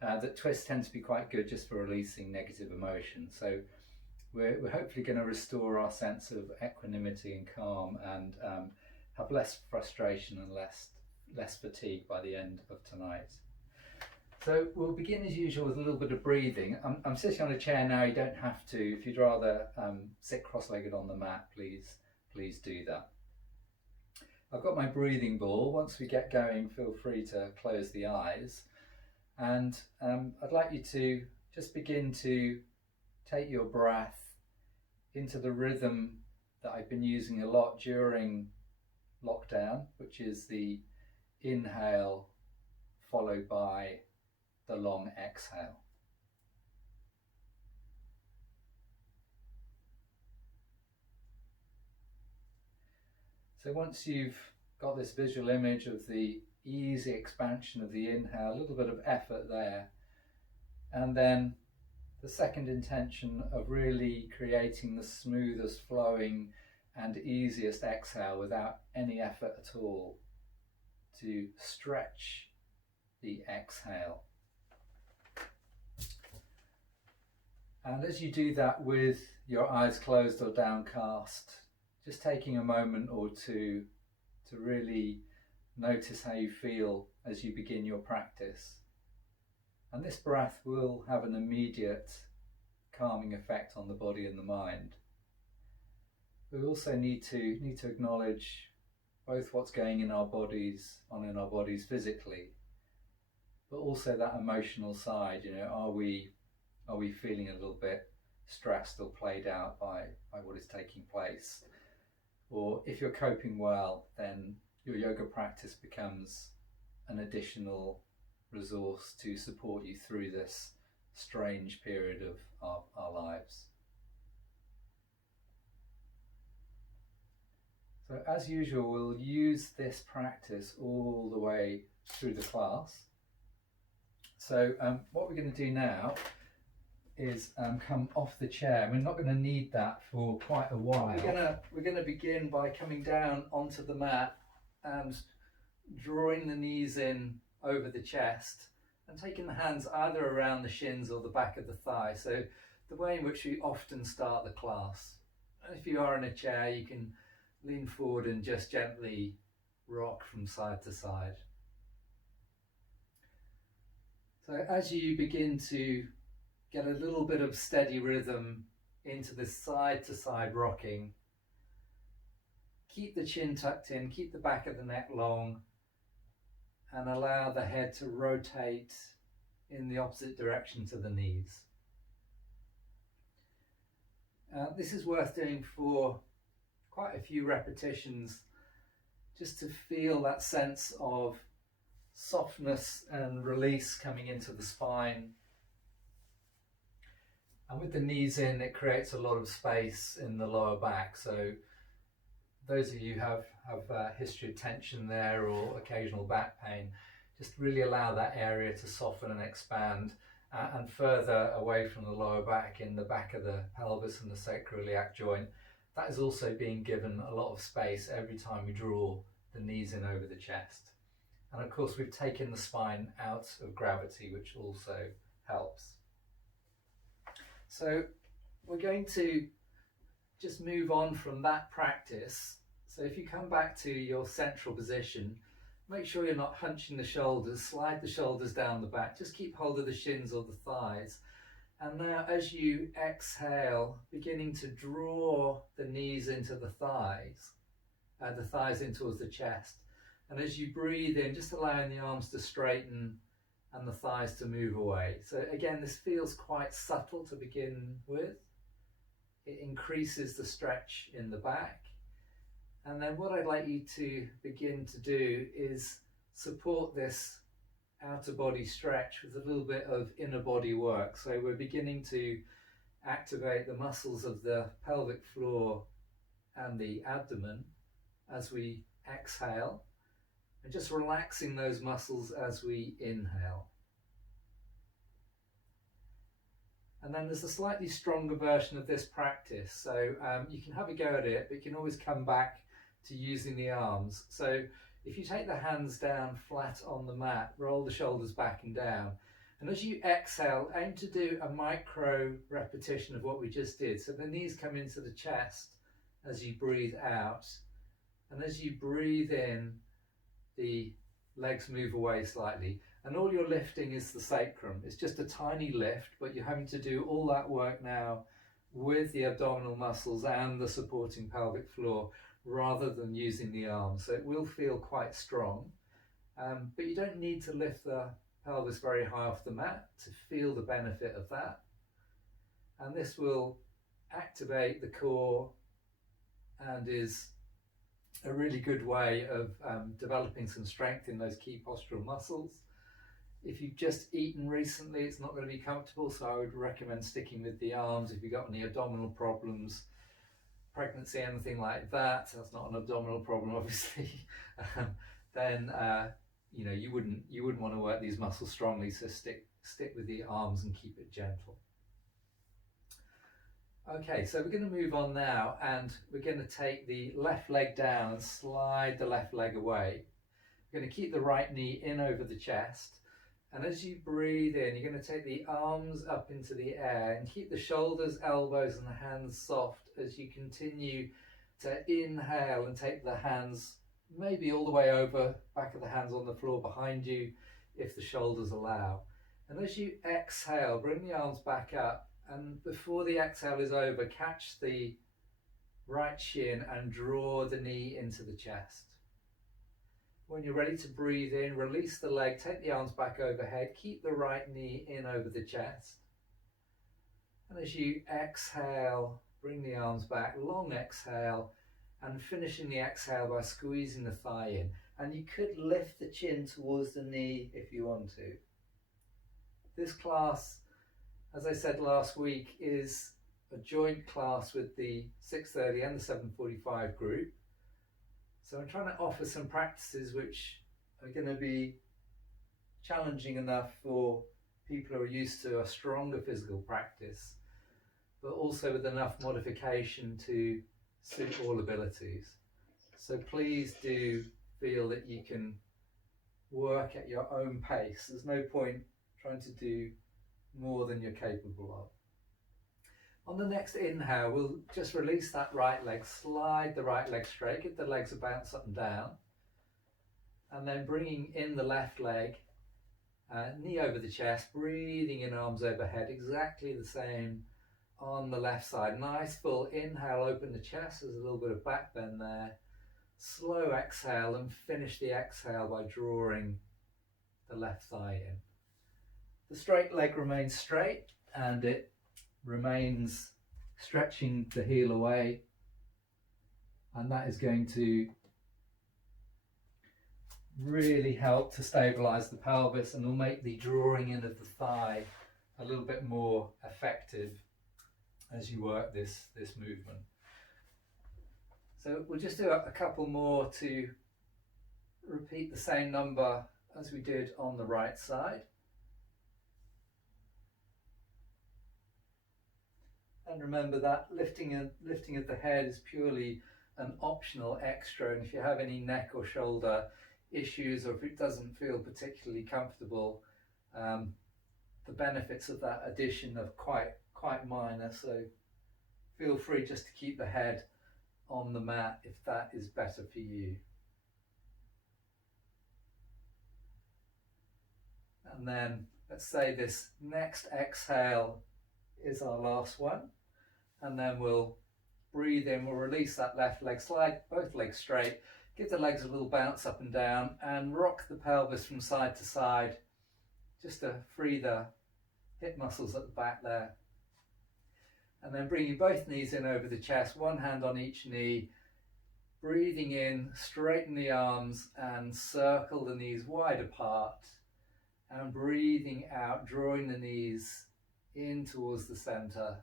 that twists tend to be quite good just for releasing negative emotion. So we're hopefully going to restore our sense of equanimity and calm, and have less frustration and less fatigue by the end of tonight. So we'll begin as usual with a little bit of breathing. I'm sitting on a chair now. You don't have to. If you'd rather sit cross-legged on the mat, please do that. I've got my breathing ball. Once we get going, feel free to close the eyes. And I'd like you to just begin to take your breath into the rhythm that I've been using a lot during lockdown, which is the inhale followed by the long exhale. So once you've got this visual image of the easy expansion of the inhale, a little bit of effort there, and then the second intention of really creating the smoothest flowing and easiest exhale without any effort at all, to stretch the exhale. And as you do that with your eyes closed or downcast, just taking a moment or two to really notice how you feel as you begin your practice. And this breath will have an immediate calming effect on the body and the mind. We also need to acknowledge both what's going on in our bodies physically, but also that emotional side. Are we feeling a little bit stressed or played out by what is taking place? Or if you're coping well, then your yoga practice becomes an additional resource to support you through this strange period of our lives. So as usual, we'll use this practice all the way through the class. So what we're going to do now is come off the chair. We're not going to need that for quite a while. We're going to begin by coming down onto the mat and drawing the knees in over the chest and taking the hands either around the shins or the back of the thigh. So the way in which we often start the class. And if you are in a chair, you can lean forward and just gently rock from side to side. So as you begin to get a little bit of steady rhythm into this side to side rocking, keep the chin tucked in, keep the back of the neck long, and allow the head to rotate in the opposite direction to the knees. This is worth doing for quite a few repetitions, just to feel that sense of softness and release coming into the spine. And with the knees in, it creates a lot of space in the lower back. So those of you who have a history of tension there or occasional back pain, just really allow that area to soften and expand, and further away from the lower back, in the back of the pelvis and the sacroiliac joint. That is also being given a lot of space every time we draw the knees in over the chest. And of course, we've taken the spine out of gravity, which also helps. So we're going to just move on from that practice. So if you come back to your central position, make sure you're not hunching the shoulders, slide the shoulders down the back, just keep hold of the shins or the thighs. And now as you exhale, beginning to draw the knees into the thighs in towards the chest. And as you breathe in, just allowing the arms to straighten and the thighs to move away. So again, this feels quite subtle to begin with. It increases the stretch in the back. And then what I'd like you to begin to do is support this outer body stretch with a little bit of inner body work. So we're beginning to activate the muscles of the pelvic floor and the abdomen as we exhale, and just relaxing those muscles as we inhale. And then there's a slightly stronger version of this practice. So you can have a go at it, but you can always come back to using the arms. So if you take the hands down flat on the mat, roll the shoulders back and down, And as you exhale, aim to do a micro repetition of what we just did. So the knees come into the chest as you breathe out. And as you breathe in, the legs move away slightly. And all you're lifting is the sacrum. It's just a tiny lift, but you're having to do all that work now with the abdominal muscles and the supporting pelvic floor rather than using the arms. So it will feel quite strong, but you don't need to lift the pelvis very high off the mat to feel the benefit of that. And this will activate the core and is a really good way of developing some strength in those key postural muscles. If you've just eaten recently, it's not going to be comfortable, so I would recommend sticking with the arms. If you've got any abdominal problems, pregnancy, anything like that, that's not an abdominal problem obviously, then you wouldn't want to work these muscles strongly, so stick with the arms and keep it gentle. Okay, so we're going to move on now, and we're going to take the left leg down and slide the left leg away. We're going to keep the right knee in over the chest, and as you breathe in, you're going to take the arms up into the air and keep the shoulders, elbows and the hands soft as you continue to inhale and take the hands maybe all the way over, back of the hands on the floor behind you if the shoulders allow. And as you exhale, bring the arms back up, and before the exhale is over, catch the right shin and draw the knee into the chest. When you're ready to breathe in, release the leg, take the arms back overhead, keep the right knee in over the chest. And as you exhale, bring the arms back, long exhale, and finishing the exhale by squeezing the thigh in. And you could lift the chin towards the knee if you want to. This class, as I said last week, is a joint class with the 6:30 and the 7:45 group. So I'm trying to offer some practices which are going to be challenging enough for people who are used to a stronger physical practice, but also with enough modification to suit all abilities. So please do feel that you can work at your own pace. There's no point trying to do more than you're capable of. On the next inhale, we'll just release that right leg, slide the right leg straight, give the legs a bounce up and down, and then bringing in the left leg, knee over the chest, breathing in, arms overhead, exactly the same on the left side. Nice full inhale, open the chest, there's a little bit of back bend there. Slow exhale and finish the exhale by drawing the left thigh in. The straight leg remains straight and it remains stretching the heel away, and that is going to really help to stabilize the pelvis and will make the drawing in of the thigh a little bit more effective as you work this movement. So we'll just do a couple more to repeat the same number as we did on the right side. And remember that lifting of the head is purely an optional extra, and if you have any neck or shoulder issues, or if it doesn't feel particularly comfortable, the benefits of that addition are quite minor, so feel free just to keep the head on the mat if that is better for you. And then let's say this next exhale is our last one, and then we'll breathe in, we'll release that left leg, slide both legs straight, give the legs a little bounce up and down, and rock the pelvis from side to side just to free the hip muscles at the back there. And then bringing both knees in over the chest, one hand on each knee, breathing in, straighten the arms and circle the knees wide apart, and breathing out, drawing the knees in towards the center,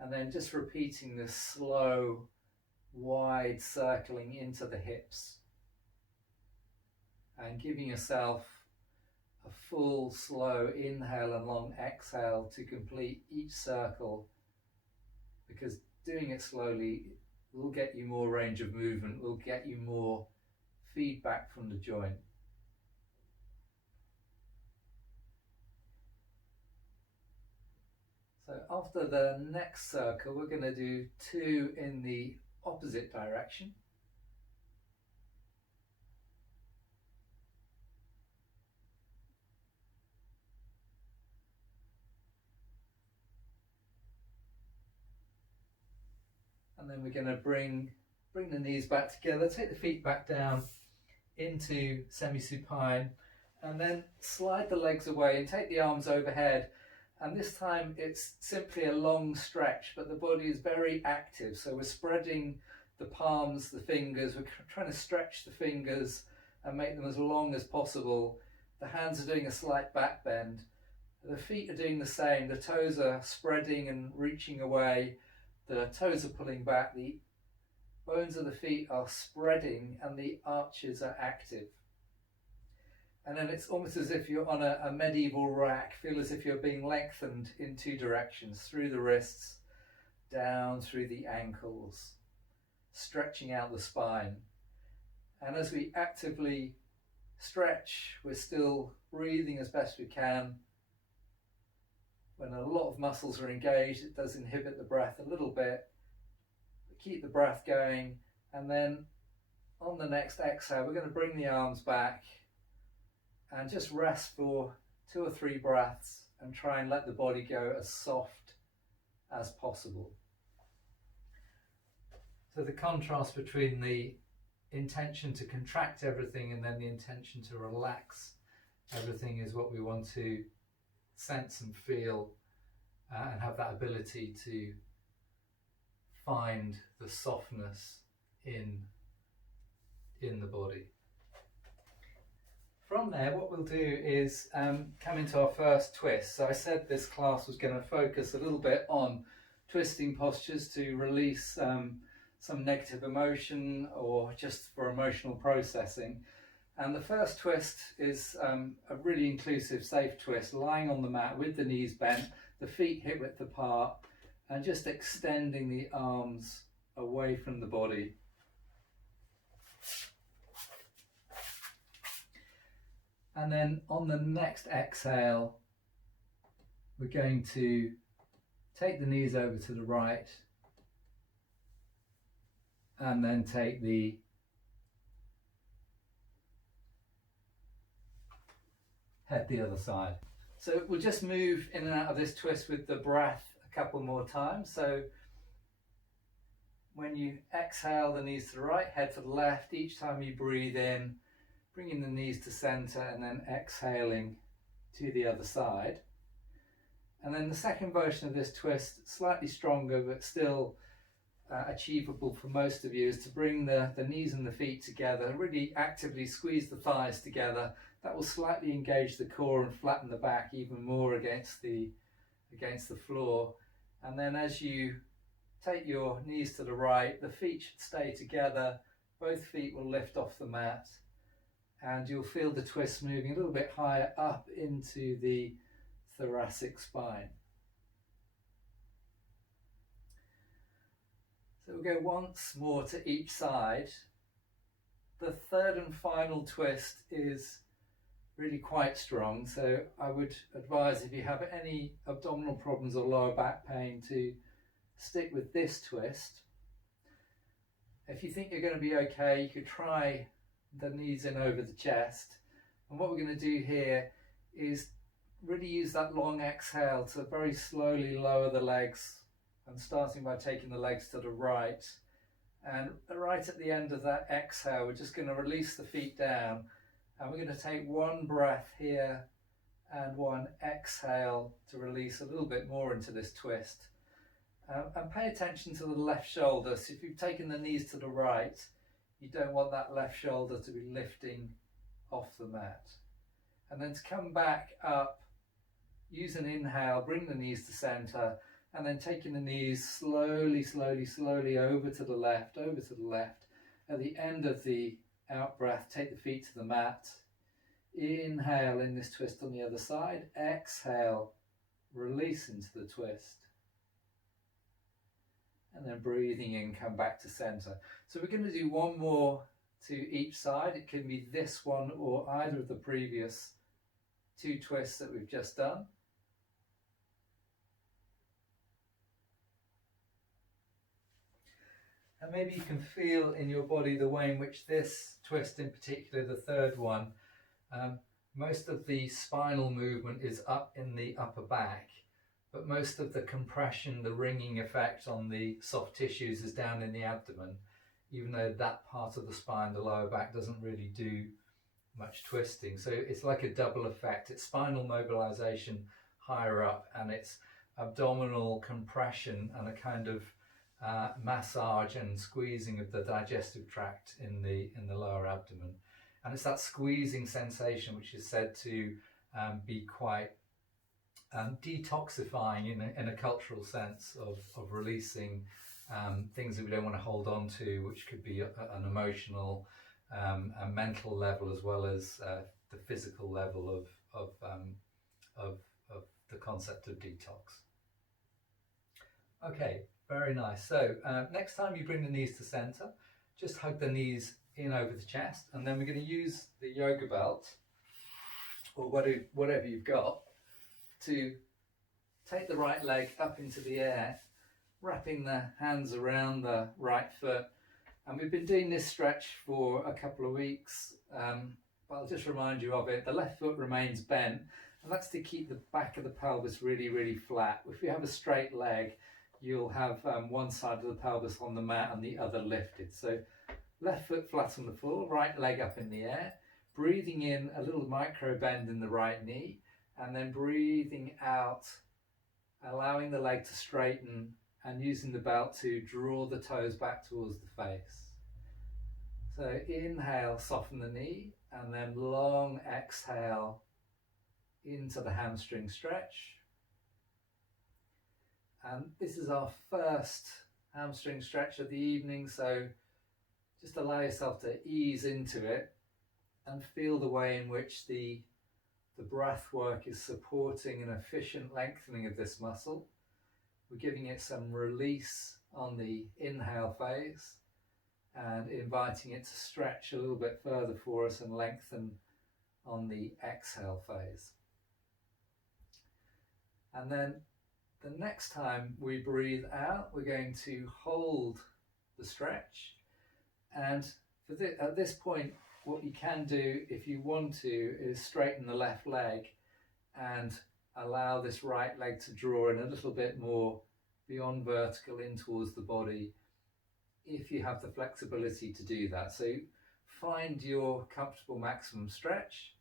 and then just repeating this slow, wide circling into the hips, and giving yourself a full, slow inhale and long exhale to complete each circle, because doing it slowly will get you more range of movement, will get you more feedback from the joint. So after the next circle, we're going to do 2 in the opposite direction. And then we're going to bring the knees back together, take the feet back down into semi-supine, and then slide the legs away and take the arms overhead. And this time it's simply a long stretch, but the body is very active. So we're spreading the palms, the fingers, we're trying to stretch the fingers and make them as long as possible. The hands are doing a slight back bend. The feet are doing the same. The toes are spreading and reaching away. The toes are pulling back. The bones of the feet are spreading and the arches are active. And then it's almost as if you're on a medieval rack. Feel as if you're being lengthened in 2 directions, through the wrists, down through the ankles, stretching out the spine. And as we actively stretch, we're still breathing as best we can. When a lot of muscles are engaged, it does inhibit the breath a little bit. But keep the breath going, and then on the next exhale, we're going to bring the arms back and just rest for 2 or 3 breaths and try and let the body go as soft as possible. So the contrast between the intention to contract everything and then the intention to relax everything is what we want to sense and feel, and have that ability to find the softness in the body. From there, what we'll do is come into our first twist. So I said this class was going to focus a little bit on twisting postures to release some negative emotion or just for emotional processing. And the first twist is a really inclusive, safe twist, lying on the mat with the knees bent, the feet hip width apart, and just extending the arms away from the body. And then on the next exhale, we're going to take the knees over to the right and then take the head the other side. So we'll just move in and out of this twist with the breath a couple more times. So when you exhale, the knees to the right, head to the left. Each time you breathe in, bringing the knees to center and then exhaling to the other side. And then the second version of this twist, slightly stronger but still achievable for most of you, is to bring the knees and the feet together, really actively squeeze the thighs together. That will slightly engage the core and flatten the back even more against the floor. And then as you take your knees to the right, the feet should stay together, both feet will lift off the mat, and you'll feel the twist moving a little bit higher up into the thoracic spine. So we'll go once more to each side. The third and final twist is really quite strong, so I would advise, if you have any abdominal problems or lower back pain, to stick with this twist. If you think you're going to be okay, you could try the knees in over the chest, and what we're going to do here is really use that long exhale to very slowly lower the legs, and starting by taking the legs to the right, and right at the end of that exhale we're just going to release the feet down, and we're going to take one breath here and one exhale to release a little bit more into this twist. And pay attention to the left shoulder. So if you've taken the knees to the right, you don't want that left shoulder to be lifting off the mat. And then to come back up, use an inhale, bring the knees to center, and then taking the knees slowly, slowly, slowly over to the left, over to the left. At the end of the out breath, take the feet to the mat. Inhale in this twist on the other side. Exhale, release into the twist. And then breathing in, come back to center. So we're going to do one more to each side. It can be this one or either of the previous 2 twists that we've just done. And maybe you can feel in your body the way in which this twist in particular, the third one, most of the spinal movement is up in the upper back, but most of the compression, the ringing effect on the soft tissues is down in the abdomen, even though that part of the spine, the lower back, doesn't really do much twisting. So it's like a double effect. It's spinal mobilization higher up, and it's abdominal compression and a kind of massage and squeezing of the digestive tract in the lower abdomen. And it's that squeezing sensation which is said to be quite detoxifying in a cultural sense of releasing things that we don't want to hold on to, which could be an emotional, a mental level, as well as the physical level of the concept of detox. Okay, very nice. So next time you bring the knees to center, just hug the knees in over the chest, and then we're going to use the yoga belt or whatever you've got to take the right leg up into the air, wrapping the hands around the right foot. And we've been doing this stretch for a couple of weeks, but I'll just remind you of it. The left foot remains bent, and that's to keep the back of the pelvis really, really flat. If you have a straight leg, you'll have one side of the pelvis on the mat and the other lifted. So left foot flat on the floor, right leg up in the air, breathing in a little micro bend in the right knee, and then breathing out, allowing the leg to straighten and using the belt to draw the toes back towards the face. So inhale, soften the knee, and then long exhale into the hamstring stretch. And this is our first hamstring stretch of the evening, so just allow yourself to ease into it and feel the way in which the breath work is supporting an efficient lengthening of this muscle. We're giving it some release on the inhale phase and inviting it to stretch a little bit further for us and lengthen on the exhale phase. And then the next time we breathe out, we're going to hold the stretch. And at this point, what you can do if you want to is straighten the left leg and allow this right leg to draw in a little bit more beyond vertical in towards the body, if you have the flexibility to do that. So find your comfortable maximum stretch.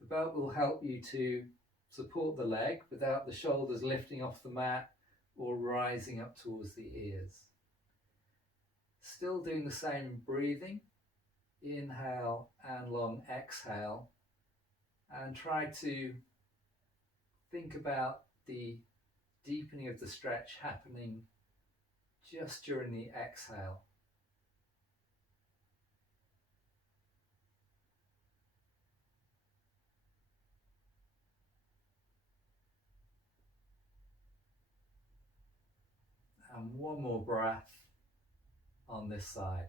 The belt will help you to support the leg without the shoulders lifting off the mat or rising up towards the ears. Still doing the same breathing, inhale and long exhale, and try to think about the deepening of the stretch happening just during the exhale. And one more breath on this side.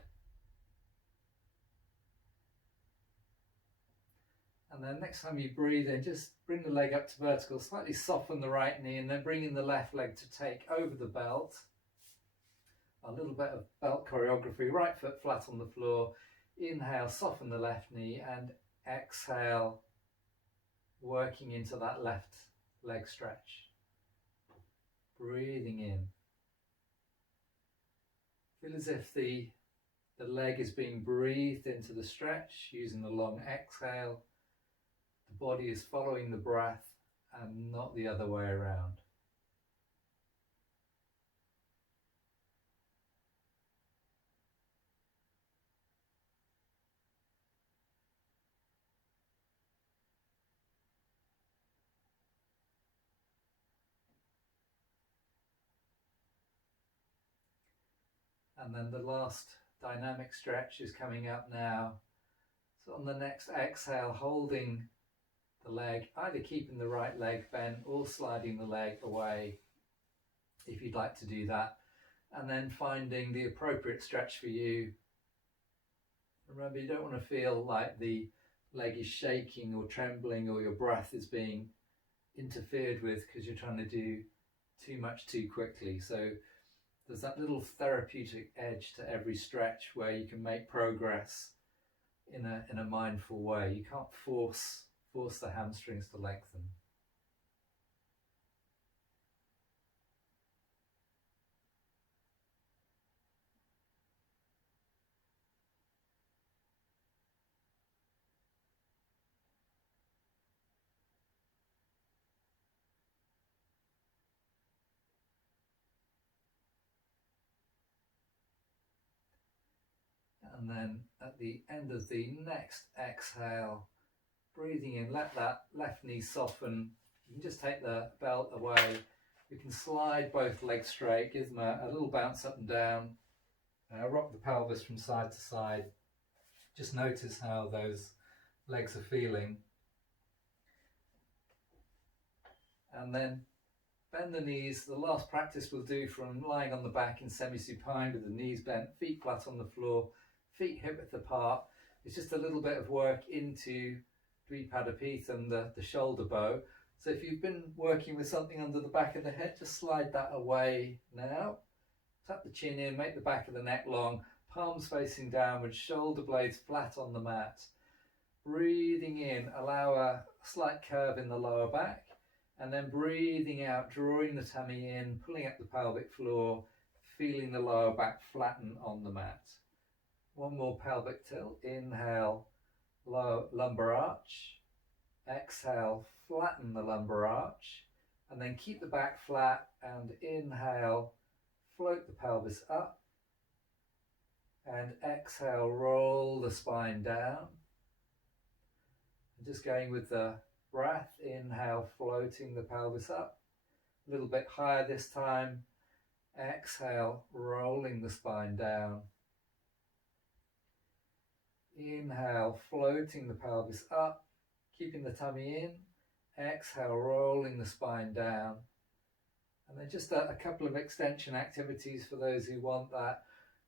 And then next time you breathe in, just bring the leg up to vertical, slightly soften the right knee, and then bring in the left leg to take over the belt. A little bit of belt choreography, right foot flat on the floor. Inhale, soften the left knee, and exhale, working into that left leg stretch. Breathing in. Feel as if the leg is being breathed into the stretch using the long exhale. The body is following the breath and not the other way around. And then the last dynamic stretch is coming up now. So on the next exhale, holding the leg, either keeping the right leg bent or sliding the leg away if you'd like to do that, and then finding the appropriate stretch for you. Remember, you don't want to feel like the leg is shaking or trembling or your breath is being interfered with because you're trying to do too much too quickly. So there's that little therapeutic edge to every stretch where you can make progress in a mindful way. You can't force the hamstrings to lengthen. And then at the end of the next exhale, breathing in, let that left knee soften. You can just take the belt away. You can slide both legs straight, give them a little bounce up and down. Rock the pelvis from side to side. Just notice how those legs are feeling. And then bend the knees. The last practice we'll do from lying on the back in semi-supine with the knees bent, feet flat on the floor, feet hip width apart. It's just a little bit of work into Dvipadapitham, the shoulder bow. So if you've been working with something under the back of the head, just slide that away now. Tap the chin in, make the back of the neck long, palms facing downwards, shoulder blades flat on the mat. Breathing in, allow a slight curve in the lower back, and then breathing out, drawing the tummy in, pulling up the pelvic floor, feeling the lower back flatten on the mat. One more pelvic tilt. Inhale, low lumbar arch. Exhale, flatten the lumbar arch, and then keep the back flat, and inhale, float the pelvis up, and exhale, roll the spine down. And just going with the breath, inhale, floating the pelvis up, a little bit higher this time. Exhale, rolling the spine down. Inhale, floating the pelvis up, keeping the tummy in. Exhale, rolling the spine down. And then just a couple of extension activities for those who want that.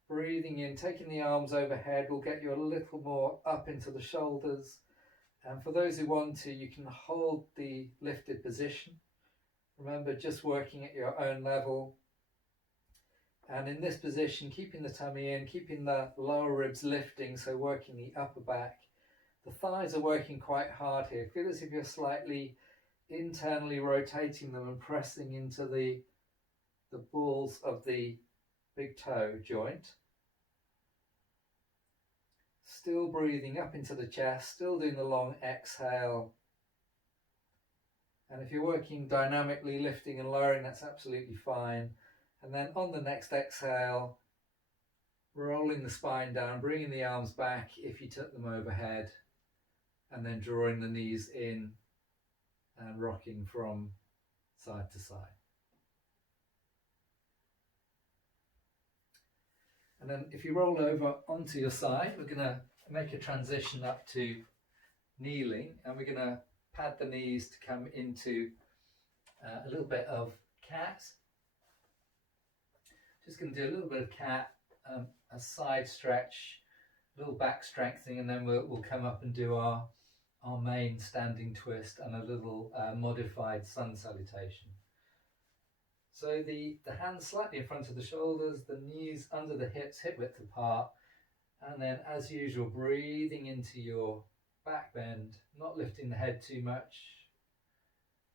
Breathing in, taking the arms overhead will get you a little more up into the shoulders. And for those who want to, you can hold the lifted position. Remember, just working at your own level. And in this position, keeping the tummy in, keeping the lower ribs lifting, so working the upper back. The thighs are working quite hard here. Feel as if you're slightly internally rotating them and pressing into the balls of the big toe joint. Still breathing up into the chest, still doing the long exhale. And if you're working dynamically, lifting and lowering, that's absolutely fine. And then on the next exhale, rolling the spine down, bringing the arms back if you took them overhead, and then drawing the knees in and rocking from side to side. And then if you roll over onto your side, we're going to make a transition up to kneeling, and we're going to pad the knees to come into a little bit of cat. Just going to do a little bit of cat, a side stretch, a little back strengthening, and then we'll come up and do our main standing twist and a little modified Sun Salutation. So the hands slightly in front of the shoulders, the knees under the hips, hip width apart, and then as usual, breathing into your back bend, not lifting the head too much.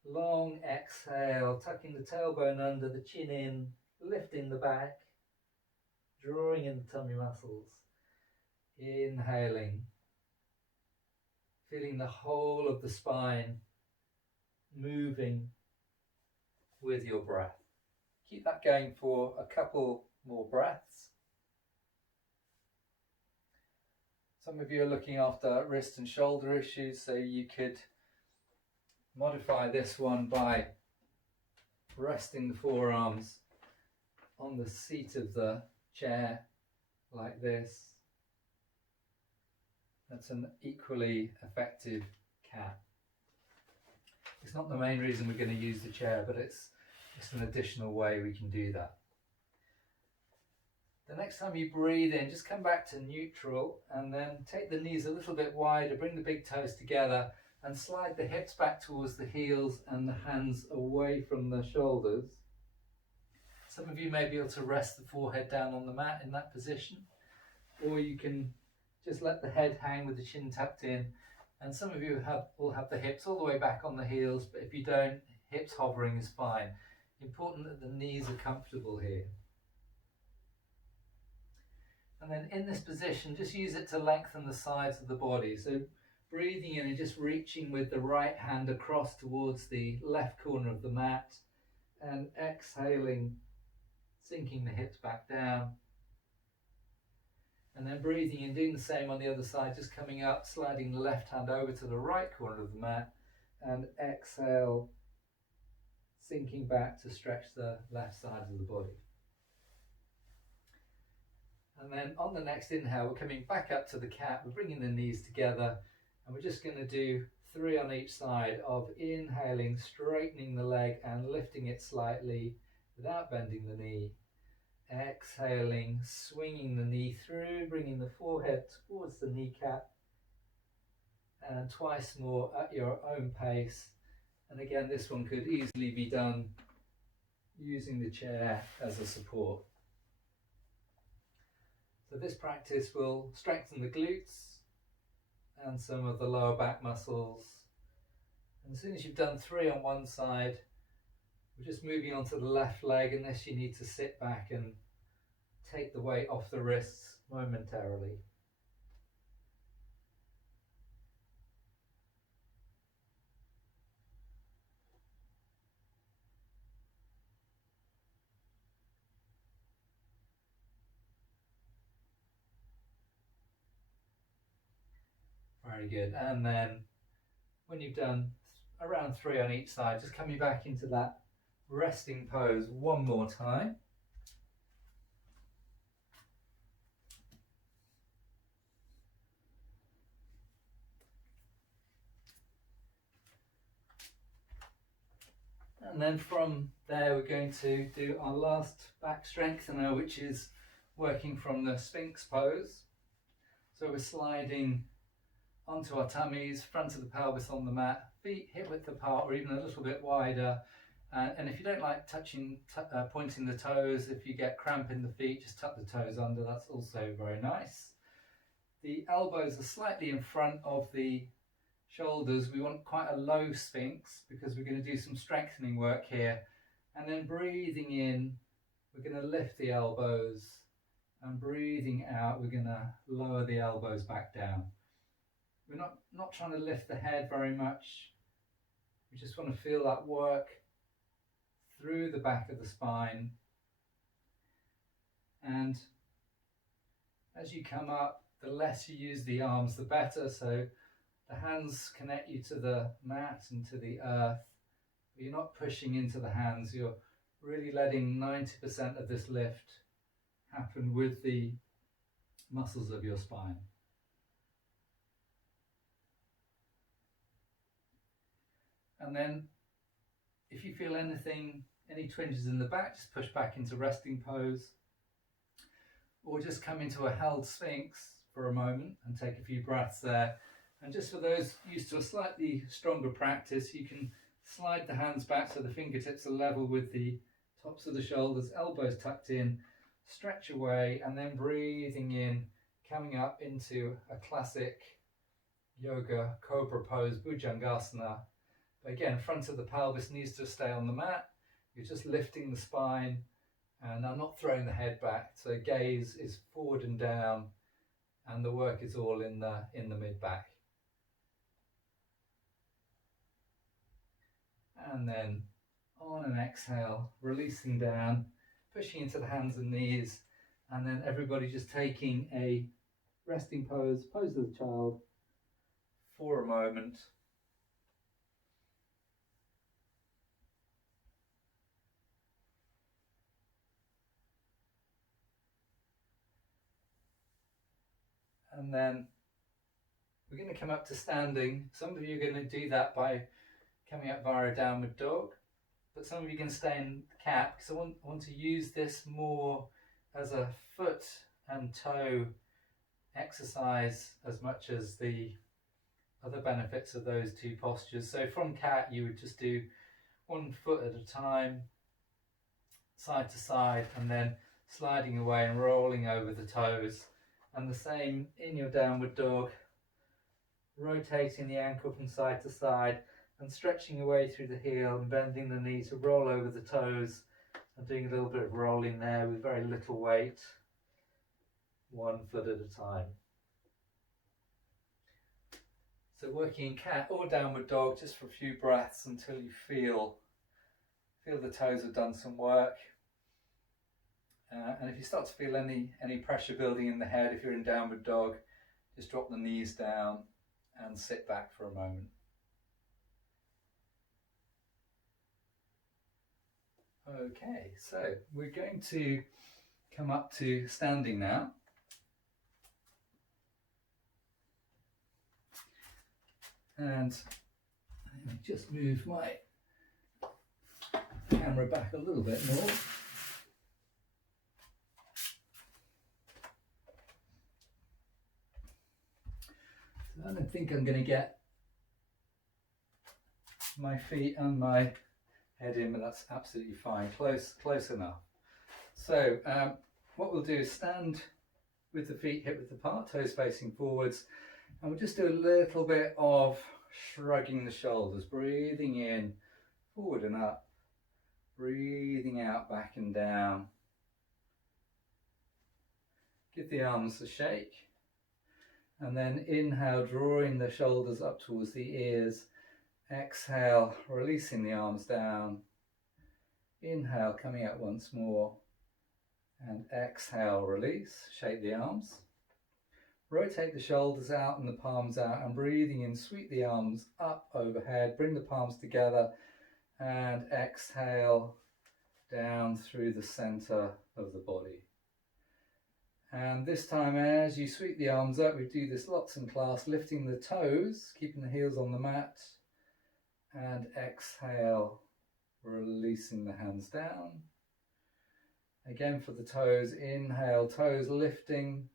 Long exhale, tucking the tailbone under, the chin in, lifting the back, drawing in the tummy muscles. Inhaling, feeling the whole of the spine moving with your breath. Keep that going for a couple more breaths. Some of you are looking after wrist and shoulder issues, so you could modify this one by resting the forearms on the seat of the chair like this. That's an equally effective cat. It's not the main reason we're going to use the chair, but it's an additional way we can do that. The next time you breathe in, just come back to neutral and then take the knees a little bit wider, bring the big toes together and slide the hips back towards the heels and the hands away from the shoulders. Some of you may be able to rest the forehead down on the mat in that position, or you can just let the head hang with the chin tucked in. And some of you will have the hips all the way back on the heels, but if you don't, hips hovering is fine. Important that the knees are comfortable here. And then in this position, just use it to lengthen the sides of the body. So breathing in and just reaching with the right hand across towards the left corner of the mat, and exhaling, sinking the hips back down. And then breathing in, doing the same on the other side, just coming up, sliding the left hand over to the right corner of the mat, and exhale, sinking back to stretch the left side of the body. And then on the next inhale, we're coming back up to the cat, we're bringing the knees together, and we're just going to do 3 on each side of inhaling, straightening the leg and lifting it slightly without bending the knee. Exhaling, swinging the knee through, bringing the forehead towards the kneecap, and twice more at your own pace. And again, this one could easily be done using the chair as a support. So this practice will strengthen the glutes and some of the lower back muscles. And as soon as you've done 3 on one side, we're just moving on to the left leg, unless you need to sit back and take the weight off the wrists momentarily. Very good. And then when you've done around 3 on each side, just coming back into that resting pose one more time. And then from there, we're going to do our last back strengthener, which is working from the Sphinx pose. So we're sliding onto our tummies, front of the pelvis on the mat, feet hip width apart or even a little bit wider. And if you don't like pointing the toes, if you get cramp in the feet, just tuck the toes under. That's also very nice. The elbows are slightly in front of the shoulders. We want quite a low Sphinx because we're going to do some strengthening work here. And then breathing in, we're going to lift the elbows, and breathing out, we're going to lower the elbows back down. We're not trying to lift the head very much. We just want to feel that work through the back of the spine. And as you come up, the less you use the arms, the better. So the hands connect you to the mat and to the earth. But you're not pushing into the hands. You're really letting 90% of this lift happen with the muscles of your spine. And then if you feel any twinges in the back, just push back into resting pose, or just come into a held Sphinx for a moment and take a few breaths there. And just for those used to a slightly stronger practice, you can slide the hands back so the fingertips are level with the tops of the shoulders, elbows tucked in, stretch away, and then breathing in, coming up into a classic yoga Cobra pose, Bhujangasana. Again, front of the pelvis needs to stay on the mat. You're just lifting the spine, and I'm not throwing the head back. So gaze is forward and down, and the work is all in the mid back. And then on an exhale, releasing down, pushing into the hands and knees, and then everybody just taking a resting pose, pose of the child for a moment. And then we're going to come up to standing. Some of you are going to do that by coming up via a downward dog, but some of you can stay in cat, because I want to use this more as a foot and toe exercise as much as the other benefits of those two postures. So from cat, you would just do 1 foot at a time, side to side, and then sliding away and rolling over the toes. And the same in your downward dog, rotating the ankle from side to side and stretching away through the heel and bending the knee to roll over the toes, and doing a little bit of rolling there with very little weight, 1 foot at a time. So working in cat or downward dog just for a few breaths until you feel the toes have done some work. And if you start to feel any pressure building in the head, if you're in downward dog, just drop the knees down and sit back for a moment. Okay, so we're going to come up to standing now. And let me just move my camera back a little bit more. So I don't think I'm going to get my feet and my head in, but that's absolutely fine, close enough. So what we'll do is stand with the feet hip width apart, toes facing forwards, and we'll just do a little bit of shrugging the shoulders, breathing in, forward and up, breathing out, back and down. Give the arms a shake, and then inhale, drawing the shoulders up towards the ears. Exhale, releasing the arms down. Inhale, coming out once more. And exhale, release, shake the arms. Rotate the shoulders out and the palms out, and breathing in, sweep the arms up overhead. Bring the palms together and exhale down through the center of the body. And this time, as you sweep the arms up, we do this lots in class, lifting the toes, keeping the heels on the mat. And exhale, releasing the hands down. Again for the toes, inhale, toes lifting,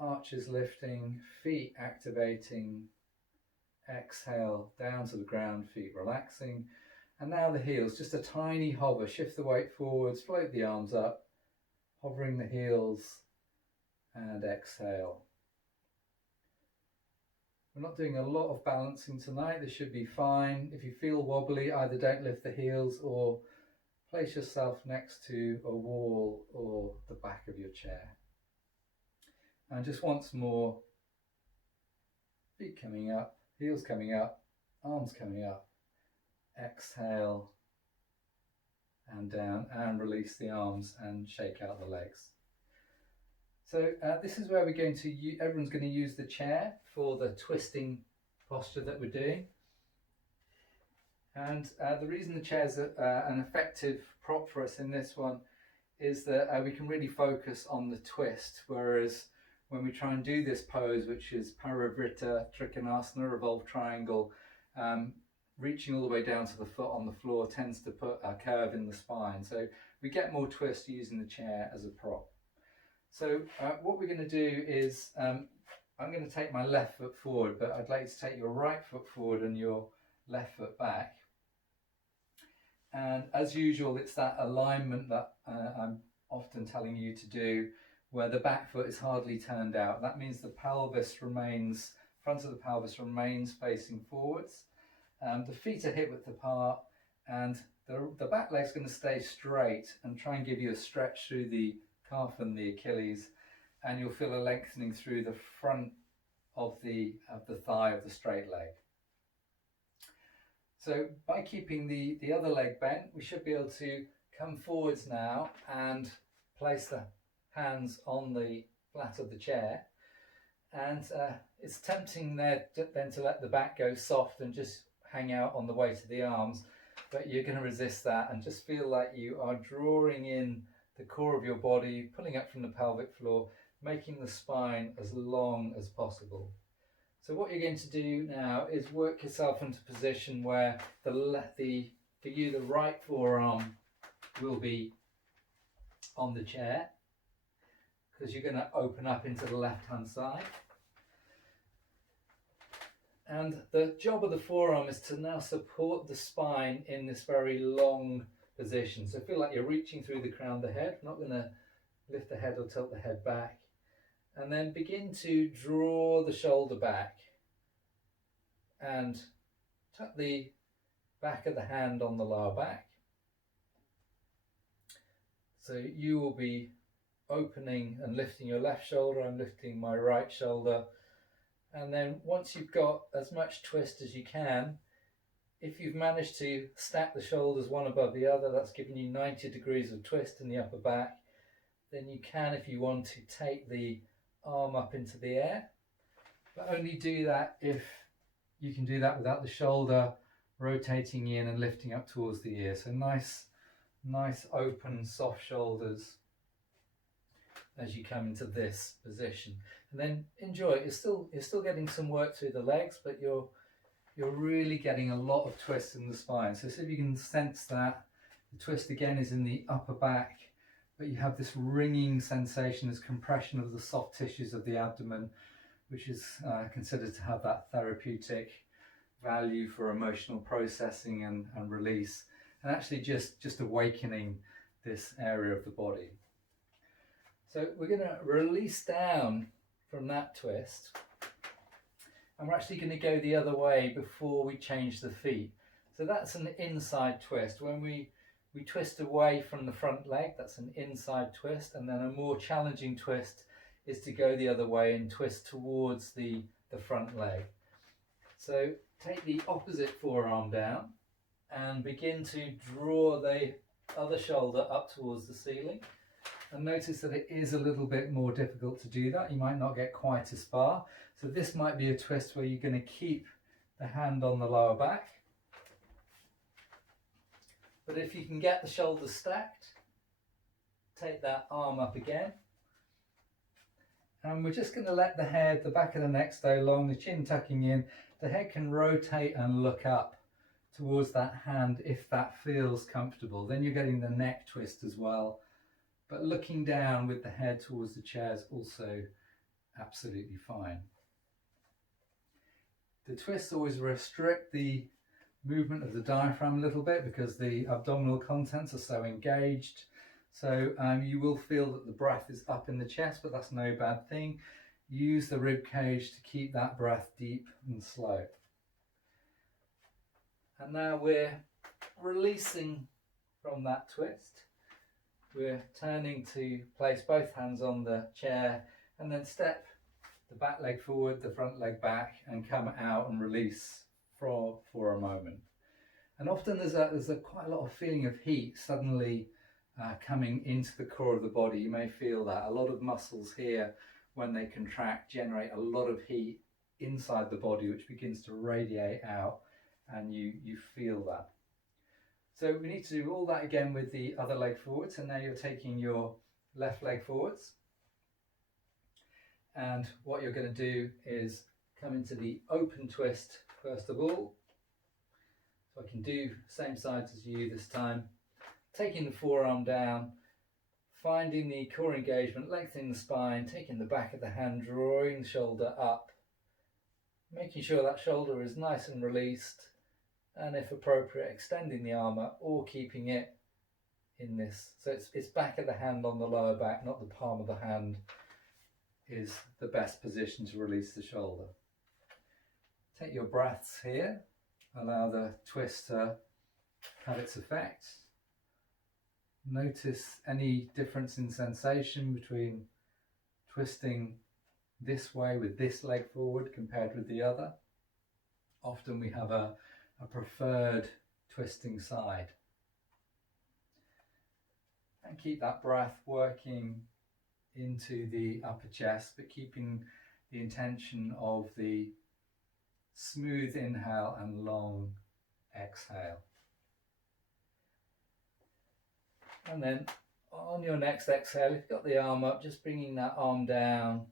arches lifting, feet activating. Exhale, down to the ground, feet relaxing. And now the heels, just a tiny hover, shift the weight forwards, float the arms up, hovering the heels, and exhale. We're not doing a lot of balancing tonight. This should be fine. If you feel wobbly, either don't lift the heels or place yourself next to a wall or the back of your chair. And just once more, feet coming up, heels coming up, arms coming up. Exhale and down, and release the arms and shake out the legs. So this is where we're going to, everyone's going to use the chair for the twisting posture that we're doing. And the reason the chair is an effective prop for us in this one is that we can really focus on the twist, whereas when we try and do this pose, which is Parivrtta Trikonasana, revolved triangle, reaching all the way down to the foot on the floor tends to put a curve in the spine. So we get more twist using the chair as a prop. So what we're going to do is, I'm going to take my left foot forward, but I'd like you to take your right foot forward and your left foot back. And as usual, it's that alignment that I'm often telling you to do, where the back foot is hardly turned out. That means the pelvis remains, front of the pelvis remains facing forwards. The feet are hip width apart, and the back leg's going to stay straight and try and give you a stretch through the calf and the Achilles, and you'll feel a lengthening through the front of the thigh of the straight leg. So by keeping the other leg bent, we should be able to come forwards now and place the hands on the flat of the chair. And it's tempting there then to let the back go soft and just hang out on the weight of the arms, but you're going to resist that and just feel like you are drawing in the core of your body, pulling up from the pelvic floor, making the spine as long as possible. So what you're going to do now is work yourself into a position where for you the right forearm will be on the chair, because you're going to open up into the left hand side. And the job of the forearm is to now support the spine in this very long position. So feel like you're reaching through the crown of the head. Not going to lift the head or tilt the head back. And then begin to draw the shoulder back and tuck the back of the hand on the lower back. So you will be opening and lifting your left shoulder. I'm lifting my right shoulder. And then once you've got as much twist as you can, if you've managed to stack the shoulders one above the other, that's giving you 90 degrees of twist in the upper back. Then you can, if you want to, take the arm up into the air. But only do that if you can do that without the shoulder rotating in and lifting up towards the ear. So nice open, soft shoulders as you come into this position. And then enjoy it. You're still getting some work through the legs, but you're really getting a lot of twist in the spine. So see if you can sense that. The twist again is in the upper back, but you have this ringing sensation, this compression of the soft tissues of the abdomen, which is considered to have that therapeutic value for emotional processing and release, and actually just awakening this area of the body. So we're going to release down from that twist, and we're actually going to go the other way before we change the feet. So that's an inside twist. When we twist away from the front leg, that's an inside twist, and then a more challenging twist is to go the other way and twist towards the front leg. So take the opposite forearm down and begin to draw the other shoulder up towards the ceiling. And notice that it is a little bit more difficult to do that. You might not get quite as far. So this might be a twist where you're going to keep the hand on the lower back. But if you can get the shoulders stacked, take that arm up again. And we're just going to let the head, the back of the neck stay long, the chin tucking in. The head can rotate and look up towards that hand if that feels comfortable. Then you're getting the neck twist as well. But looking down with the head towards the chair is also absolutely fine. The twists always restrict the movement of the diaphragm a little bit because the abdominal contents are so engaged. So you will feel that the breath is up in the chest, but that's no bad thing. Use the rib cage to keep that breath deep and slow. And now we're releasing from that twist. We're turning to place both hands on the chair and then step the back leg forward, the front leg back, and come out and release for a moment. And often there's quite a lot of feeling of heat suddenly coming into the core of the body. You may feel that. A lot of muscles here, when they contract, generate a lot of heat inside the body, which begins to radiate out, and you feel that. So we need to do all that again with the other leg forward. So now you're taking your left leg forwards. And what you're going to do is come into the open twist first of all. So I can do same sides as you this time. Taking the forearm down, finding the core engagement, lengthening the spine, taking the back of the hand, drawing the shoulder up, making sure that shoulder is nice and released, and if appropriate, extending the arm up or keeping it in this. So it's back of the hand on the lower back, not the palm of the hand, is the best position to release the shoulder. Take your breaths here. Allow the twist to have its effect. Notice any difference in sensation between twisting this way with this leg forward compared with the other. Often we have a preferred twisting side. And keep that breath working into the upper chest, but keeping the intention of the smooth inhale and long exhale. And then on your next exhale, if you've got the arm up, just bringing that arm down,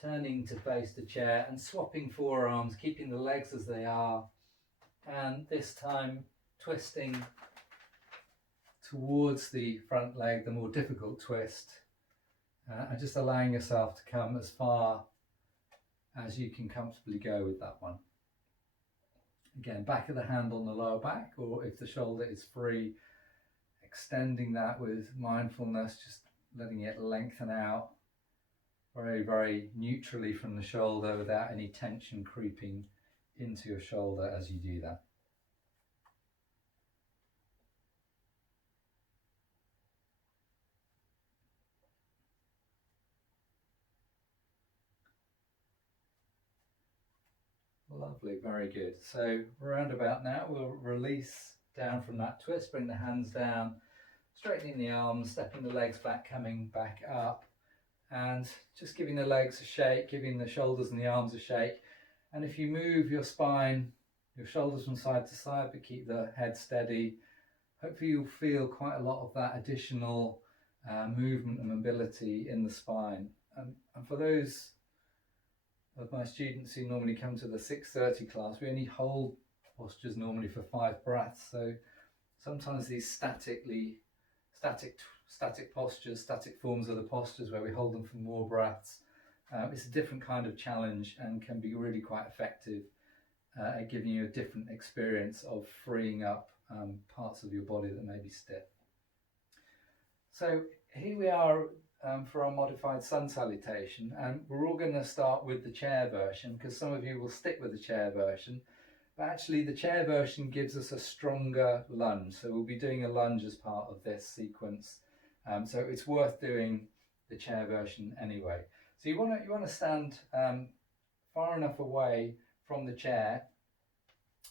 turning to face the chair and swapping forearms, keeping the legs as they are, and this time twisting towards the front leg, the more difficult twist, and just allowing yourself to come as far as you can comfortably go with that one. Again, back of the hand on the lower back, or if the shoulder is free, extending that with mindfulness, just letting it lengthen out very, very neutrally from the shoulder without any tension creeping into your shoulder as you do that. Lovely, very good. So round about now, we'll release down from that twist, bring the hands down, straightening the arms, stepping the legs back, coming back up, and just giving the legs a shake, giving the shoulders and the arms a shake. And if you move your spine, your shoulders from side to side, but keep the head steady, hopefully you'll feel quite a lot of that additional movement and mobility in the spine. And for those of my students who normally come to the 6:30 class, we only hold postures normally for 5 breaths. So sometimes these static postures, static forms of the postures where we hold them for more breaths, it's a different kind of challenge and can be really quite effective at giving you a different experience of freeing up parts of your body that may be stiff. So here we are for our modified Sun Salutation, and we're all going to start with the chair version because some of you will stick with the chair version, but actually the chair version gives us a stronger lunge, so we'll be doing a lunge as part of this sequence, so it's worth doing the chair version anyway. So you want to stand far enough away from the chair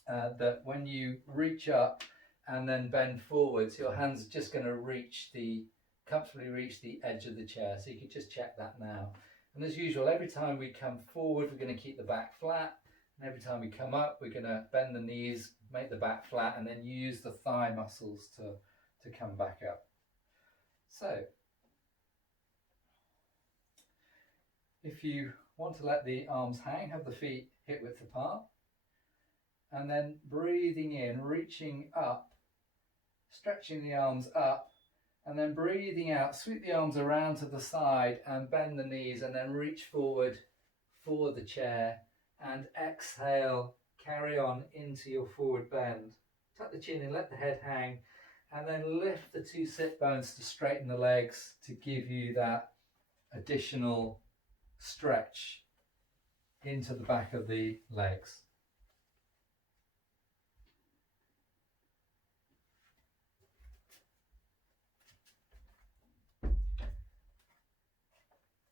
that when you reach up and then bend forwards, your hands are just going to comfortably reach the edge of the chair. So you can just check that now. And as usual, every time we come forward, we're going to keep the back flat. And every time we come up, we're going to bend the knees, make the back flat, and then use the thigh muscles to come back up. So if you want to let the arms hang, have the feet hip width apart, and then breathing in, reaching up, stretching the arms up, and then breathing out, sweep the arms around to the side and bend the knees, and then reach forward for the chair, and exhale, carry on into your forward bend. Tuck the chin in, let the head hang, and then lift the 2 sit bones to straighten the legs to give you that additional stretch into the back of the legs.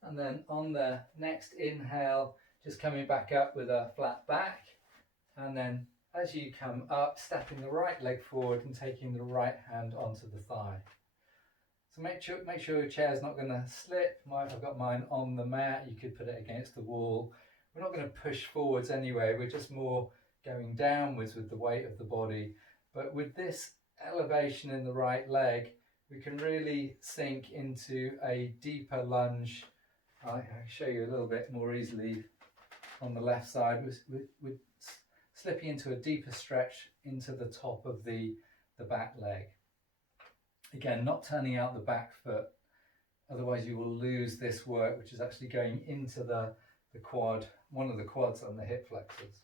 And then on the next inhale, just coming back up with a flat back. And then as you come up, stepping the right leg forward and taking the right hand onto the thigh. So make sure your chair's not going to slip. I've got mine on the mat. You could put it against the wall. We're not going to push forwards anyway. We're just more going downwards with the weight of the body. But with this elevation in the right leg, we can really sink into a deeper lunge. I'll show you a little bit more easily on the left side. We're slipping into a deeper stretch into the top of the back leg. Again, not turning out the back foot, otherwise you will lose this work, which is actually going into the quad, one of the quads on the hip flexors.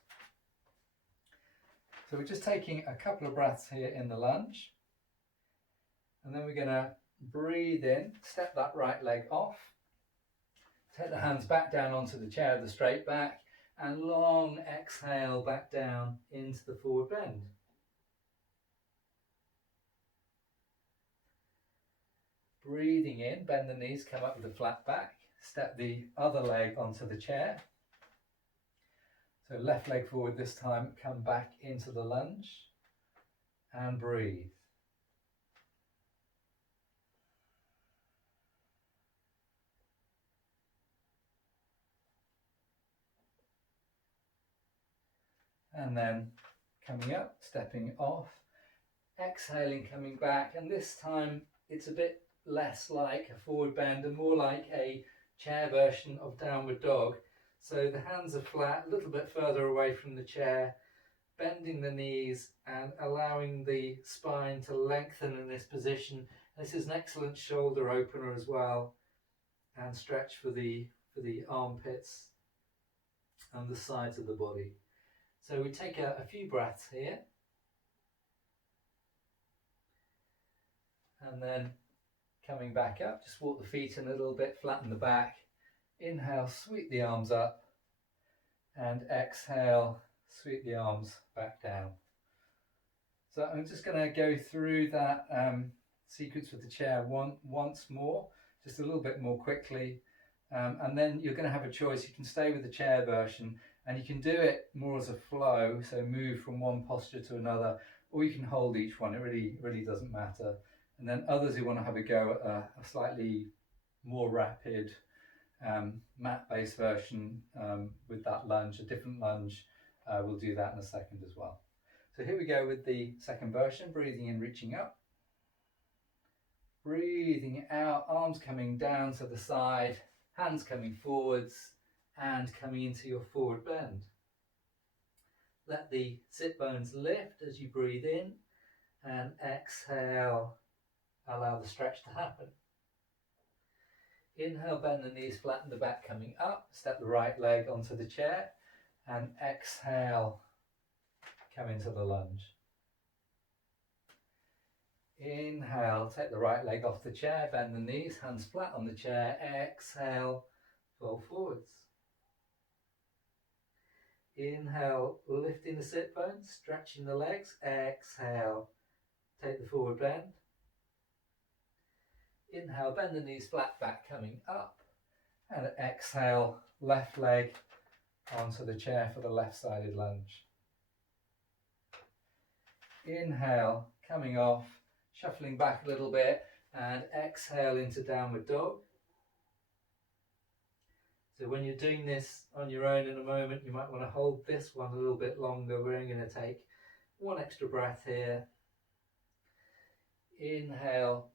So we're just taking a couple of breaths here in the lunge, and then we're going to breathe in, step that right leg off, take the hands back down onto the chair, the straight back, and long exhale back down into the forward bend. Breathing in, bend the knees, come up with a flat back, step the other leg onto the chair. So left leg forward this time, come back into the lunge and breathe. And then coming up, stepping off, exhaling, coming back, and this time it's a bit less like a forward bend and more like a chair version of downward dog. So the hands are flat, a little bit further away from the chair, bending the knees and allowing the spine to lengthen in this position. This is an excellent shoulder opener as well, and stretch for the armpits and the sides of the body. So we take a few breaths here. And then coming back up, just walk the feet in a little bit, flatten the back. Inhale, sweep the arms up. And exhale, sweep the arms back down. So I'm just going to go through that sequence with the chair once more, just a little bit more quickly. And then you're going to have a choice. You can stay with the chair version and you can do it more as a flow, so move from one posture to another, or you can hold each one. It really doesn't matter. And then others who want to have a go at a slightly more rapid mat-based version with that lunge, a different lunge, we'll do that in a second as well. So here we go with the second version, breathing in, reaching up. Breathing out, arms coming down to the side, hands coming forwards and coming into your forward bend. Let the sit bones lift as you breathe in and exhale, allow the stretch to happen. Inhale, bend the knees, flatten the back coming up, step the right leg onto the chair and exhale, come into the lunge. Inhale, take the right leg off the chair, bend the knees, hands flat on the chair, exhale, fold forwards. Inhale, lifting the sit bones, stretching the legs, exhale, take the forward bend. Inhale, bend the knees flat, back coming up, and exhale, left leg onto the chair for the left-sided lunge. Inhale, coming off, shuffling back a little bit, and exhale into downward dog. So when you're doing this on your own in a moment, you might want to hold this one a little bit longer. We're only going to take one extra breath here. Inhale,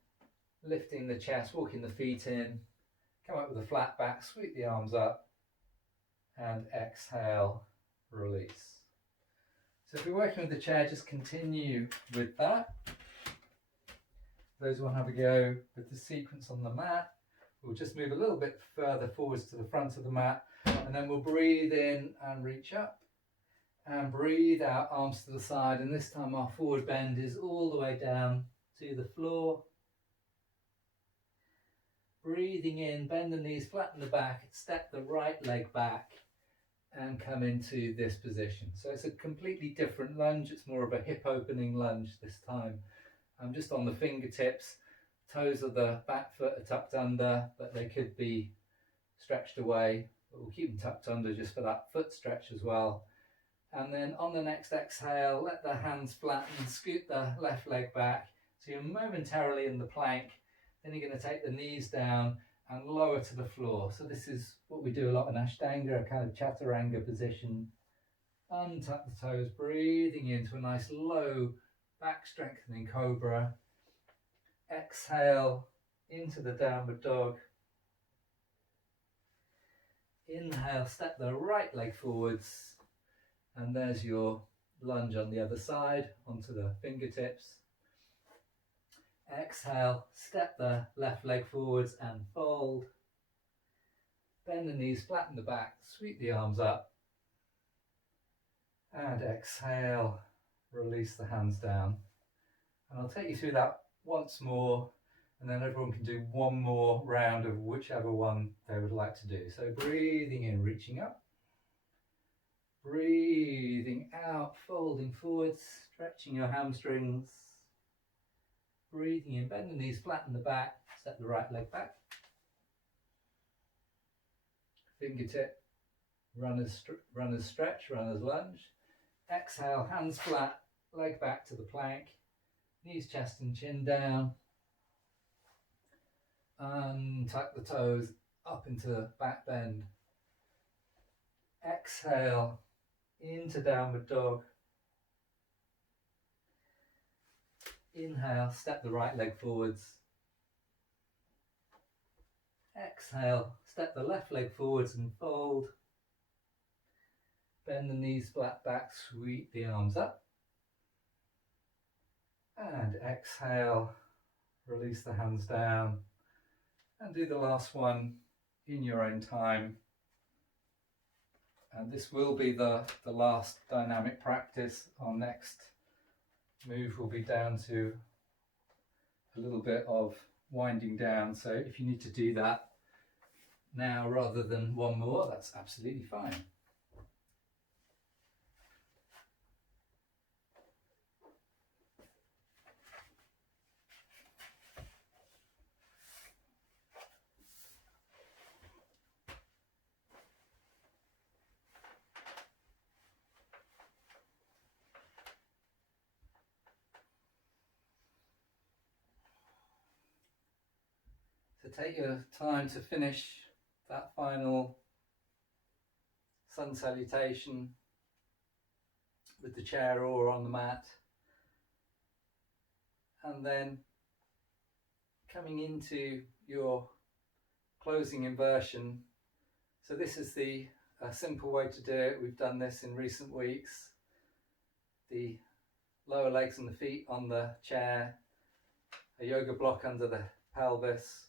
lifting the chest, walking the feet in, come up with a flat back, sweep the arms up, and exhale, release. So if you're working with the chair, just continue with that. Those who want to have a go with the sequence on the mat, we'll just move a little bit further forwards to the front of the mat, and then we'll breathe in and reach up, and breathe out, arms to the side, and this time our forward bend is all the way down to the floor. Breathing in, bend the knees, flatten the back, step the right leg back, and come into this position. So it's a completely different lunge. It's more of a hip opening lunge this time. I'm just on the fingertips, toes of the back foot are tucked under, but they could be stretched away, but we'll keep them tucked under just for that foot stretch as well. And then on the next exhale, let the hands flatten, scoot the left leg back. So you're momentarily in the plank, then you're going to take the knees down and lower to the floor. So this is what we do a lot in Ashtanga, a kind of chaturanga position. Untuck the toes, breathing into a nice low back strengthening Cobra. Exhale into the downward dog. Inhale, step the right leg forwards, and there's your lunge on the other side onto the fingertips. Exhale, step the left leg forwards and fold. Bend the knees, flatten the back, sweep the arms up. And exhale, release the hands down. And I'll take you through that once more, and then everyone can do one more round of whichever one they would like to do. So breathing in, reaching up. Breathing out, folding forwards, stretching your hamstrings. Breathing in, bend the knees, flatten the back, step the right leg back. Fingertip, runner's stretch, runner's lunge. Exhale, hands flat, leg back to the plank. Knees, chest and chin down. Untuck the toes up into back bend. Exhale into downward dog. Inhale, step the right leg forwards. Exhale, step the left leg forwards and fold. Bend the knees flat back, sweep the arms up. And exhale, release the hands down. And do the last one in your own time. And this will be the last dynamic practice. Our next move will be down to a little bit of winding down. So if you need to do that now rather than one more, that's absolutely fine. So take your time to finish that final sun salutation with the chair or on the mat, and then coming into your closing inversion. So this is the simple way to do it. We've done this in recent weeks. The lower legs and the feet on the chair, a yoga block under the pelvis,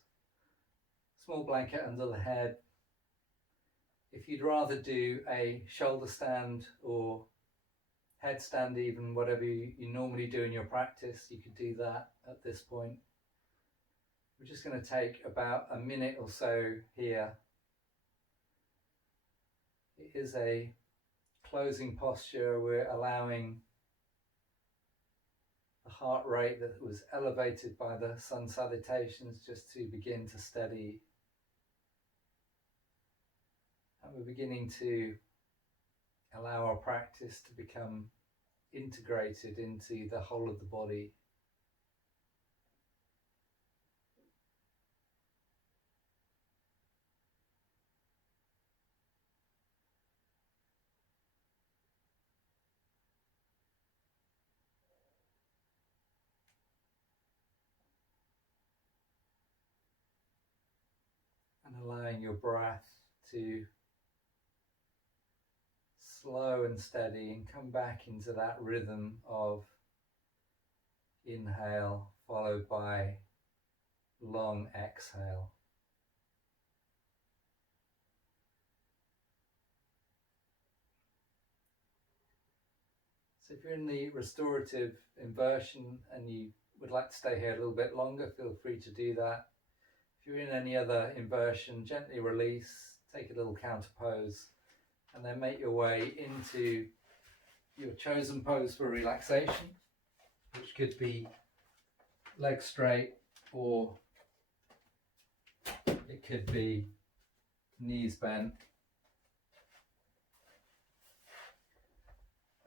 small blanket under the head. If you'd rather do a shoulder stand or headstand, even whatever you normally do in your practice, you could do that at this point. We're just going to take about a minute or so here. It is a closing posture. We're allowing the heart rate that was elevated by the sun salutations just to begin to steady. And we're beginning to allow our practice to become integrated into the whole of the body. And allowing your breath to slow and steady and come back into that rhythm of inhale followed by long exhale. So if you're in the restorative inversion and you would like to stay here a little bit longer, feel free to do that. If you're in any other inversion, gently release, take a little counter pose, and then make your way into your chosen pose for relaxation, which could be legs straight, or it could be knees bent.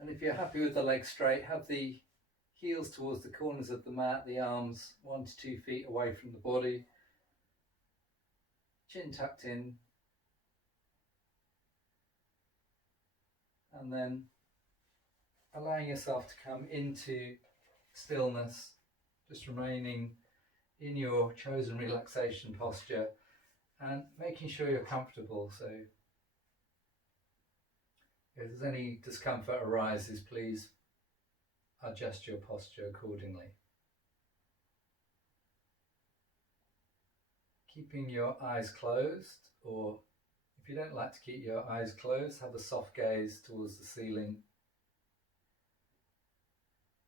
And if you're happy with the legs straight, have the heels towards the corners of the mat, the arms 1 to 2 feet away from the body, chin tucked in, and then allowing yourself to come into stillness, just remaining in your chosen relaxation posture and making sure you're comfortable. So if there's any discomfort arises, please adjust your posture accordingly. Keeping your eyes closed, or if you don't like to keep your eyes closed, have a soft gaze towards the ceiling.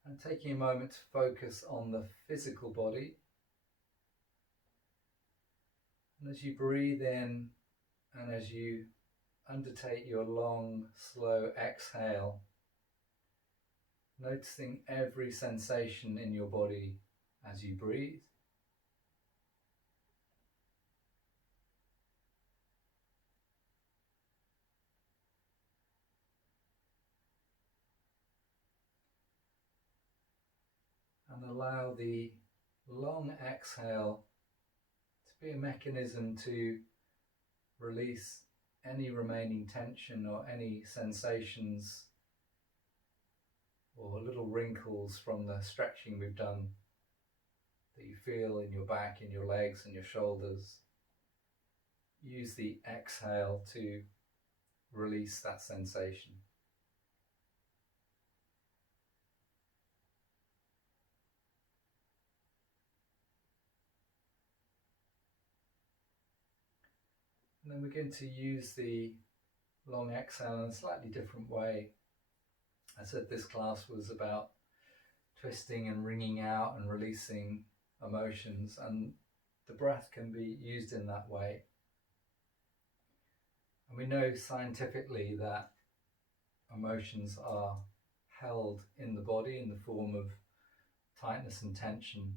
And taking a moment to focus on the physical body. And as you breathe in and as you undertake your long, slow exhale, noticing every sensation in your body as you breathe. And allow the long exhale to be a mechanism to release any remaining tension or any sensations or little wrinkles from the stretching we've done that you feel in your back, in your legs and your shoulders. Use the exhale to release that sensation. And then we're going to use the long exhale in a slightly different way. I said this class was about twisting and wringing out and releasing emotions, and the breath can be used in that way. And we know scientifically that emotions are held in the body in the form of tightness and tension.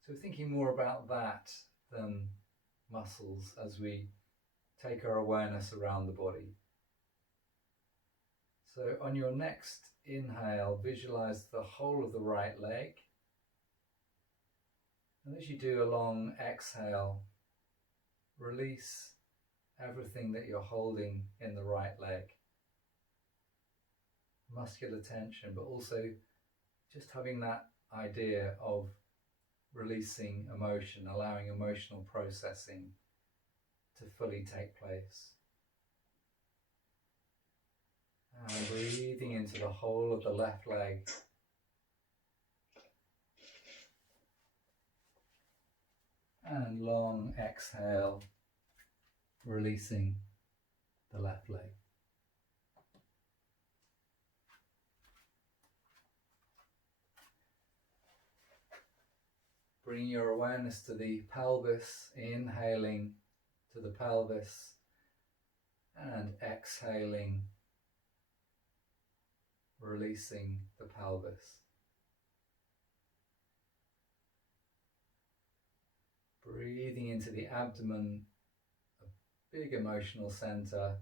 So we're thinking more about that than muscles as we take our awareness around the body. So on your next inhale, visualize the whole of the right leg. And as you do a long exhale, release everything that you're holding in the right leg. Muscular tension, but also just having that idea of releasing emotion, allowing emotional processing to fully take place. And breathing into the whole of the left leg. And long exhale, releasing the left leg. Bring your awareness to the pelvis, inhaling to the pelvis and exhaling, releasing the pelvis. Breathing into the abdomen, a big emotional center.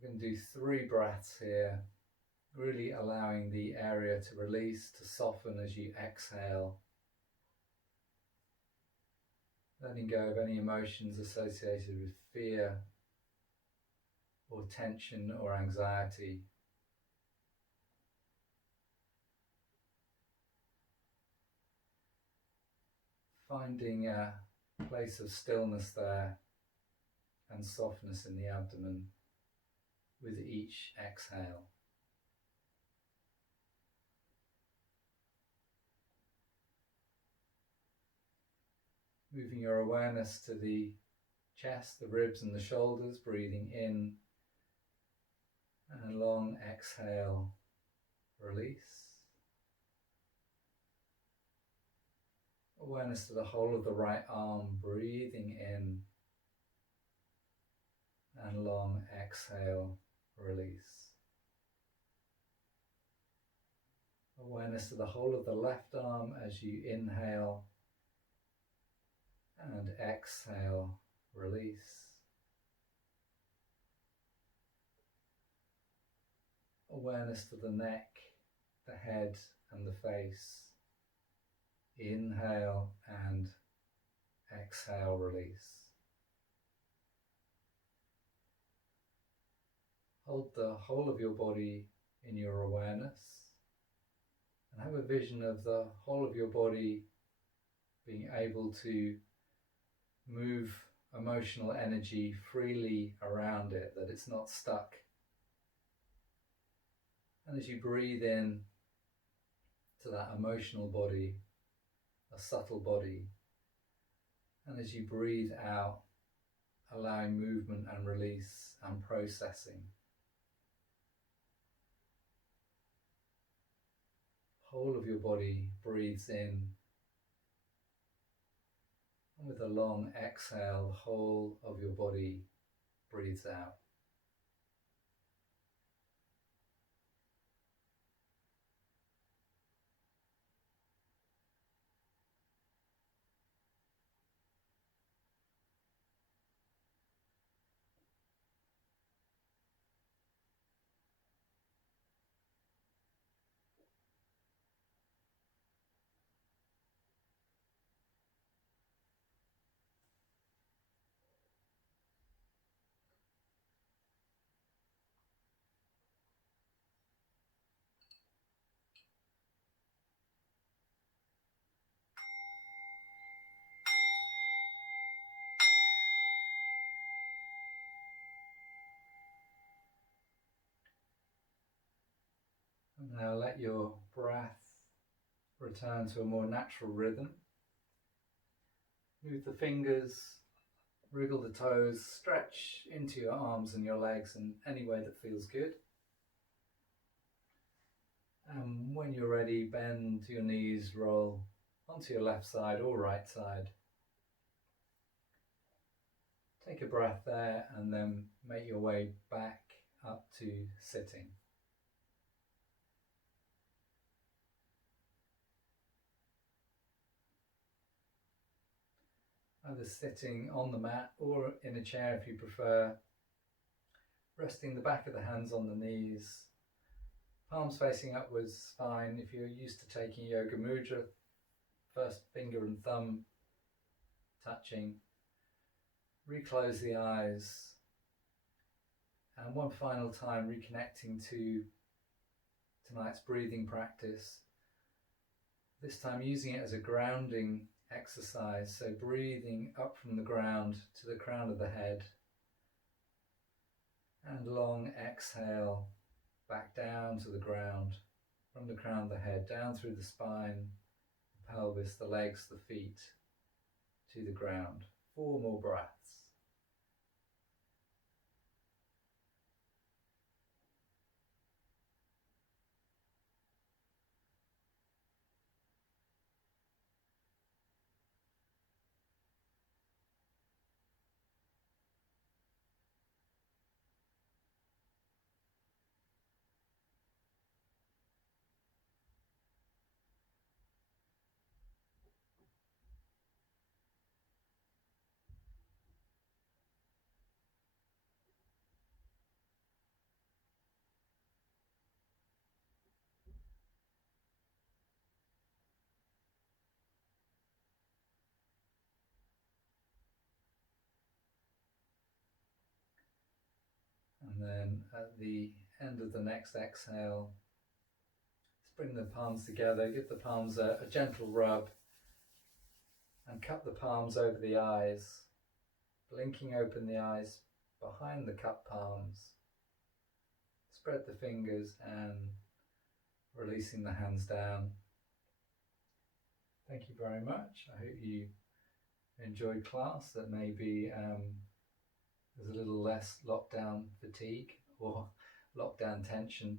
We're going to do 3 breaths here, really allowing the area to release, to soften as you exhale. Letting go of any emotions associated with fear or tension or anxiety. Finding a place of stillness there and softness in the abdomen with each exhale. Moving your awareness to the chest, the ribs and the shoulders, breathing in and a long exhale, release. Awareness to the whole of the right arm, breathing in and long exhale, release. Awareness to the whole of the left arm as you inhale and exhale, release. Awareness to the neck, the head and the face. Inhale and exhale, release. Hold the whole of your body in your awareness and have a vision of the whole of your body being able to move emotional energy freely around it, that it's not stuck. And as you breathe in to that emotional body, a subtle body, and as you breathe out, allowing movement and release and processing. Whole of your body breathes in, and with a long exhale, the whole of your body breathes out. And now let your breath return to a more natural rhythm. Move the fingers, wriggle the toes, stretch into your arms and your legs in any way that feels good. And when you're ready, bend your knees, roll onto your left side or right side. Take a breath there and then make your way back up to sitting. Either sitting on the mat or in a chair if you prefer, resting the back of the hands on the knees, palms facing upwards, fine. If you're used to taking yoga mudra, first finger and thumb touching, reclose the eyes, and one final time reconnecting to tonight's breathing practice, this time using it as a grounding exercise, so breathing up from the ground to the crown of the head, and long exhale back down to the ground, from the crown of the head, down through the spine, the pelvis, the legs, the feet, to the ground. 4 more breaths. And then at the end of the next exhale, let's bring the palms together, give the palms a gentle rub, and cup the palms over the eyes, blinking open the eyes behind the cupped palms. Spread the fingers and releasing the hands down. Thank you very much. I hope you enjoyed class, that maybe there's a little less lockdown fatigue or lockdown tension